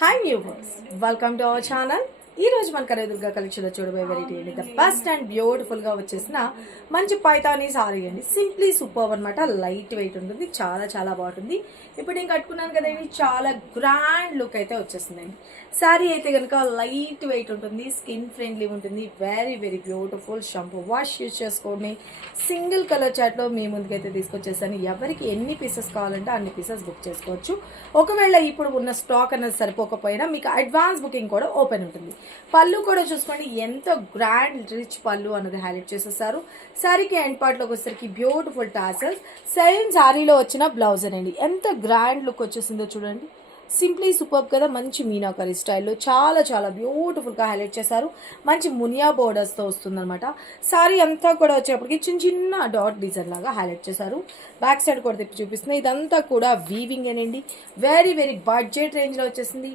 Hi viewers, welcome to our channel. ఈ రోజు మన కనకదుర్గ కలెక్షన్ లో చూడబోయే వెరైటీ ఏంటి ద బెస్ట్ అండ్ బ్యూటిఫుల్ గా వచ్చేసిన మంచి పైతానీ సారీ అండి. సింప్లీ సూపర్ అనమాట. లైట్ వెయిట్ ఉంటుంది, చాలా చాలా బాగుంటుంది. ఇప్పుడు నేను కట్టుకున్నాను కదా, ఇది చాలా గ్రాండ్ లుక్ అయితే వచ్చేస్తుందండి. సారీ అయితే కనుక లైట్ వెయిట్ ఉంటుంది, స్కిన్ ఫ్రెండ్లీ ఉంటుంది, very very beautiful. Shampoo wash use చేసుకోండి. సింగిల్ కలర్ చాట్ లో మీ ముందుకైతే తీసుకొచ్చేసాను. ఎవరికి ఎన్ని పీసెస్ కావాలంటే అన్ని పీసెస్ బుక్ చేసుకోవచ్చు. ఒకవేళ ఇప్పుడు ఉన్న స్టాక్ అనేది సరిపోకపోయినా మీకు అడ్వాన్స్ బుకింగ్ కూడా ఓపెన్ ఉంటుంది. పళ్ళు కూడా చూసుకోండి, ఎంత గ్రాండ్ రిచ్ పళ్ళు అన్నది హైలైట్ చేసేసారు. శారీకి ఎండ్ పార్ట్లోకి వచ్చేసరికి బ్యూటిఫుల్ టాసల్స్. సేమ్ శారీలో వచ్చిన బ్లౌజ్ అండి. ఎంత గ్రాండ్ లుక్ వచ్చేసిందో చూడండి. సింప్లీ సూపర్ కదా, మంచి మీనాకరీ స్టైల్లో చాలా చాలా బ్యూటిఫుల్గా హైలైట్ చేశారు. మంచి మునియా బోర్డర్స్తో వస్తుందన్నమాట. సారీ అంతా కూడా వచ్చేప్పటికి చిన్న చిన్న డాట్ డిజైన్ లాగా హైలైట్ చేశారు. బ్యాక్ సైడ్ కూడా తిప్పి చూపిస్తుంది. ఇదంతా కూడా వీవింగ్ అనండి. వెరీ వెరీ బడ్జెట్ రేంజ్లో వచ్చేసింది.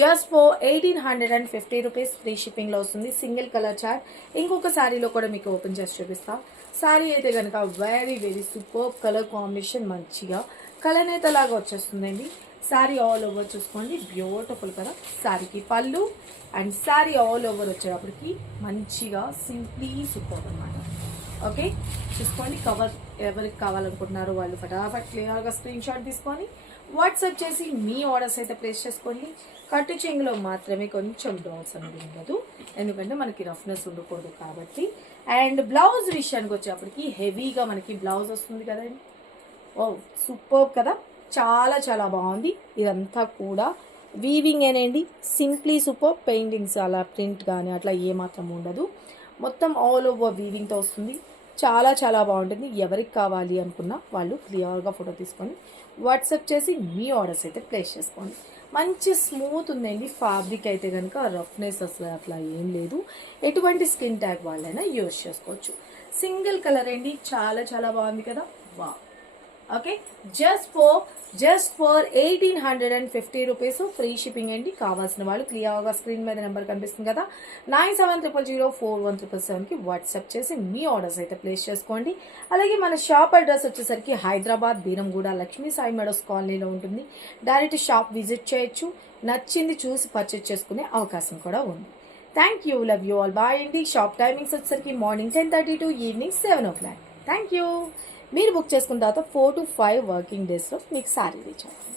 జస్ట్ ఫర్ 1850 రూపీస్ ఫ్రీ షిప్పింగ్లో వస్తుంది. Single colour chart. ఇంకొక శారీలో కూడా మీకు ఓపెన్ చేసి చూపిస్తా. శారీ అయితే కనుక very very super colour combination, మంచిగా కలనేతలాగా వచ్చేస్తుందండి. శారీ ఆల్ ఓవర్ చూసుకోండి, బ్యూటిఫుల్ కదా. శారీకి పళ్ళు అండ్ శారీ ఆల్ ఓవర్ వచ్చేటప్పటికి మంచిగా సింప్లీ సూపర్ అనమాట. ఓకే, చూసుకోండి. కవర్ ఎవరికి కావాలనుకుంటున్నారో వాళ్ళు ఫటాఫట్ క్లియర్గా స్క్రీన్ షాట్ తీసుకొని వాట్సాప్ చేసి మీ ఆర్డర్స్ అయితే ప్లేస్ చేసుకోండి. కట్టు చెంగులో మాత్రమే కొంచెం డౌట్స్ అనేది ఉండదు, ఎందుకంటే మనకి రఫ్నెస్ ఉండకూడదు కాబట్టి. అండ్ బ్లౌజ్ విషయానికి వచ్చేప్పటికి హెవీగా మనకి బ్లౌజ్ వస్తుంది కదండి. ఓ సూపర్ కదా, చాలా చాలా బాగుంది. ఇదంతా కూడా వీవింగ్ ఏనండి. Simply super. పెయింటింగ్స్ అలా ప్రింట్ కానీ అట్లా ఏమాత్రం ఉండదు. మొత్తం ఆల్ ఓవర్ వీవింగ్తో వస్తుంది. చాలా చాలా బాగుంటుంది. ఎవరికి కావాలి అనుకున్నా వాళ్ళు క్లియర్గా ఫోటో తీసుకొని వాట్సాప్ చేసి మీ ఆర్డర్స్ అయితే ప్లేస్ చేసుకోండి. మంచి స్మూత్ ఉందండి. ఫ్యాబ్రిక్ అయితే కనుక రఫ్నెస్ అసలు అట్లా ఏం లేదు. ఎటువంటి స్కిన్ ట్యాగ్ వాళ్ళైనా యూజ్ చేసుకోవచ్చు. సింగిల్ కలర్ అండి, చాలా చాలా బాగుంది కదా. వా okay, just for 1850 rupees free shipping అండి. కావాల్సిన వాళ్ళు క్లియర్గా స్క్రీన్ మీద నెంబర్ కనిపిస్తుంది కదా, 9700041777కి వాట్సాప్ చేసి మీ ఆర్డర్స్ అయితే ప్లేస్ చేసుకోండి. అలాగే మన షాప్ అడ్రస్ వచ్చేసరికి హైదరాబాద్ బీరంగూడ లక్ష్మీ సాయి మెడోస్ కాలనీలో ఉంటుంది. డైరెక్ట్ షాప్ విజిట్ చేయొచ్చు. నచ్చింది చూసి పర్చేజ్ చేసుకునే అవకాశం కూడా ఉంది. Thank you, love you all, bye అండి. షాప్ టైమింగ్స్ వచ్చేసరికి morning 10:30 to evening 7 o'clock. Thank you. మీరు బుక్ చేసుకున్న తర్వాత 4 to 5 వర్కింగ్ డేస్లో మీకు సారీ రీచ్ అవుతుంది.